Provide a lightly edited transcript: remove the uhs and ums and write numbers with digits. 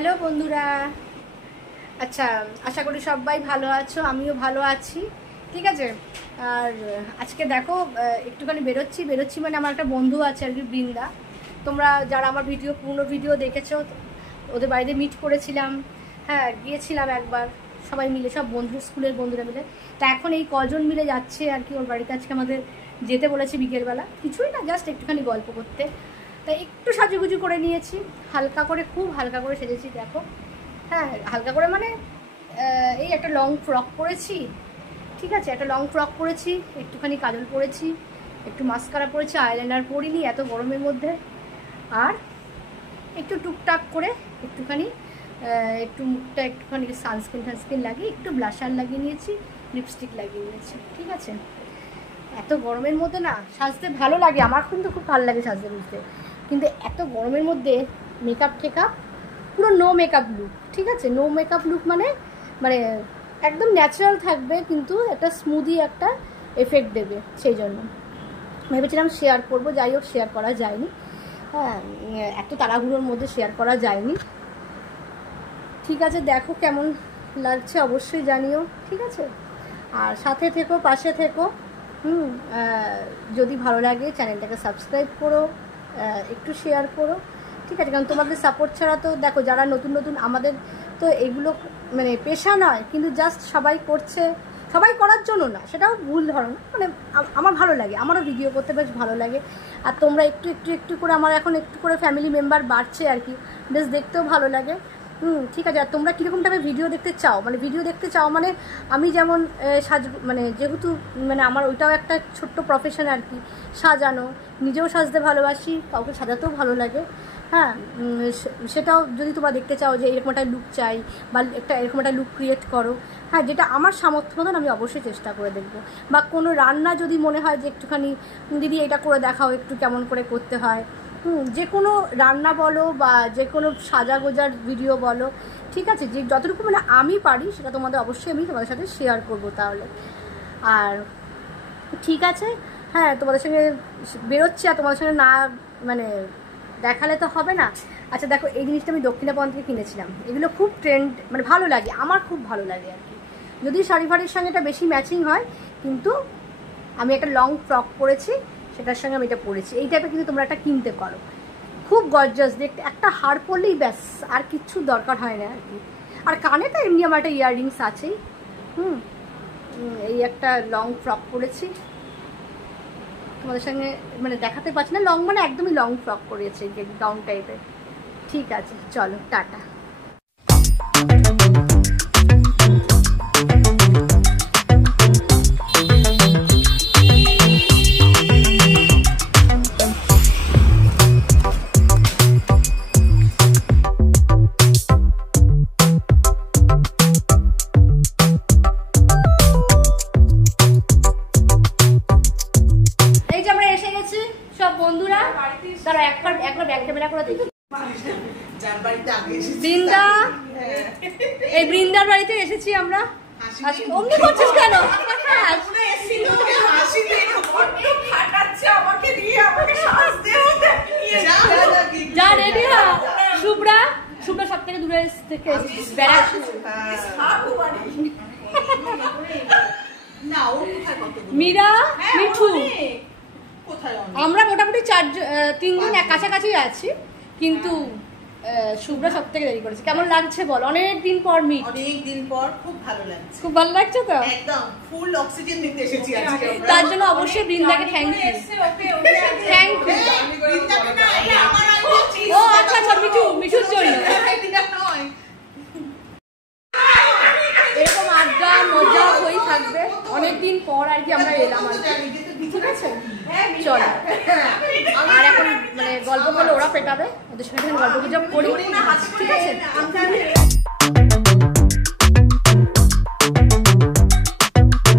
Hello বন্ধুরা, আচ্ছা আশা করি সবাই ভালো আছো, আমিও ভালো আছি। ঠিক আছে। আর আজকে দেখো একটুখানি বেরোচ্ছি মানে আমার একটা বন্ধু আছে আর কি, বৃন্দা। তোমরা যারা আমার পুরনো ভিডিও দেখেছো, ওদের বাড়িতে মিট করেছিলাম। হ্যাঁ, গিয়েছিলাম একবার সবাই মিলে, সব বন্ধু, স্কুলের বন্ধুরা মিলে। তা এখন এই কজন মিলে যাচ্ছে আর কি ওর বাড়িতে। আজকে আমাদের যেতে বলেছে বিকেলবেলা, কিছুই না, জাস্ট একটুখানি গল্প করতে। তাই একটু সাজুগুজু করে নিয়েছি, হালকা করে, খুব হালকা করে সেজেছি দেখো। হ্যাঁ, হালকা করে মানে এই একটা লং ফ্রক পরেছি। ঠিক আছে, একটা লং ফ্রক পরেছি, একটুখানি কাজল পরেছি, একটু মাস্কারা পরেছি, আইলাইনার পরিনি এত গরমের মধ্যে। আর একটু টুকটাক করে একটুখানি একটু মুখটা একটুখানি সানস্ক্রিন লাগিয়ে একটু ব্লাশার লাগিয়ে নিয়েছি, লিপস্টিক লাগিয়ে নিয়েছি। ঠিক আছে, এত গরমের মধ্যে না সাজতে ভালো লাগে, আমার কিন্তু খুব ভালো লাগে সাজতে বুঝতে। কিন্তু এত গরমের মধ্যে মেকআপ টেকআপ পুরো নো মেকআপ লুক। ঠিক আছে, নো মেকআপ লুক মানে একদম ন্যাচারাল থাকবে, কিন্তু একটা স্মুদি একটা এফেক্ট দেবে। সেই জন্য ভেবেছিলাম শেয়ার করবো, যাই হোক শেয়ার করা যায়নি। হ্যাঁ, এত তাড়াহুড়োর মধ্যে শেয়ার করা যায়নি। ঠিক আছে, দেখো কেমন লাগছে অবশ্যই জানিও। ঠিক আছে, আর সাথে থেকো, পাশে থেকো। যদি ভালো লাগে চ্যানেলটাকে সাবস্ক্রাইব করো, একটু শেয়ার করো। ঠিক আছে, কারণ তোমাদের সাপোর্ট ছাড়া তো দেখো, যারা নতুন নতুন, আমাদের তো এগুলো মানে পেশা নয়, কিন্তু জাস্ট সবাই করছে, সবাই করার জন্য না, সেটাও ভুল ধরো না। মানে আমার ভালো লাগে, আমারও ভিডিও করতে বেশ ভালো লাগে। আর তোমরা একটু একটু একটু করে, আমার এখন একটু করে ফ্যামিলি মেম্বার বাড়ছে আর কি, বেশ দেখতেও ভালো লাগে। ঠিক আছে। আর তোমরা কীরকম টাইপের ভিডিও দেখতে চাও, মানে আমি যেমন মানে যেহেতু মানে আমার ওইটাও একটা ছোট্ট প্রফেশন আর কি, সাজানো, নিজেও সাজতে ভালোবাসি, কাউকে সাজাতেও ভালো লাগে। হ্যাঁ, সেটাও যদি তোমরা দেখতে চাও যে এরকম একটা লুক চাই বা এরকম একটা লুক ক্রিয়েট করো, হ্যাঁ, যেটা আমার সামর্থ্য মতন আমি অবশ্যই চেষ্টা করে দেখবো। বা কোনো রান্না যদি মনে হয় যে একটুখানি দিদি এটা করে দেখাও, একটু কেমন করে করতে হয়, যে কোনো রান্না বলো বা যে কোনো সাজাগোজার ভিডিও বলো, ঠিক আছে, যে যতটুকু মানে আমি পারি সেটা তোমাদের অবশ্যই আমি তোমাদের সাথে শেয়ার করবো তাহলে। আর ঠিক আছে, হ্যাঁ, তোমাদের সঙ্গে বেরোচ্ছি, আর তোমাদের সঙ্গে না মানে দেখালে তো হবে না। আচ্ছা দেখো, এই জিনিসটা আমি দক্ষিণাপন থেকে কিনেছিলাম। এগুলো খুব ট্রেন্ড, মানে ভালো লাগে, আমার খুব ভালো লাগে আর কি। যদি শাড়ি ফাড়ির সঙ্গে এটা বেশি ম্যাচিং হয়, কিন্তু আমি একটা লং ফ্রক পরেছি, সেটার সঙ্গে আমি এটা পরেছি। এই টাইপের কিন্তু তোমরা একটা কিনতে পারো, খুব গর্জাস দেখতে। একটা হার পরলেই ব্যাস, আর কিচ্ছু দরকার হয় না আর কি। আর কানে তো এমনি আমার একটা ইয়াররিংস আছেই। এই একটা লং ফ্রক পরেছি, তোমাদের সঙ্গে মানে দেখাতে পারছি না। লং মানে একদমই লং ফ্রক পরেছি, যে গাউন টাইপের। ঠিক আছে, চলো টাটা। সব বন্ধুরা তারা একবার ব্যাক ক্যামেরা করে দেখি। বৃন্দা, এই বৃন্দার বাড়িতে এসেছি আমরা। অমনি করছিস কেন? যা রেডি হ। শুভ্রা সব থেকে দূরে থেকে মীরা, মিঠু, আমরা মোটামুটি 3 জন কাছাকাছি আছি, কিন্তু শুভ্রা সব থেকে দেরি করেছে। কেমন লাগছে বল? অনেকদিন পর মিট, অনেকদিন পর খুব ভালো লাগছে। খুব ভালো লাগছে তো, একদম ফুল অক্সিজেন নিতে এসেছি আজকে আমরা। তার জন্য অবশ্যই বৃন্দাকে থ্যাংক ইউ। Thank you. ও আচ্ছা আচ্ছা, মিঠুর জন্য এরকম আড্ডা মজা হয়ে থাকবে। অনেকদিন পর আর কি আমরা এলাম আর কি। ঠিক আছে, চলো। আর এখন মানে গল্প বলে ওরা পেটাবে, ওদের সঙ্গে গল্প গুজব করি। ঠিক আছে।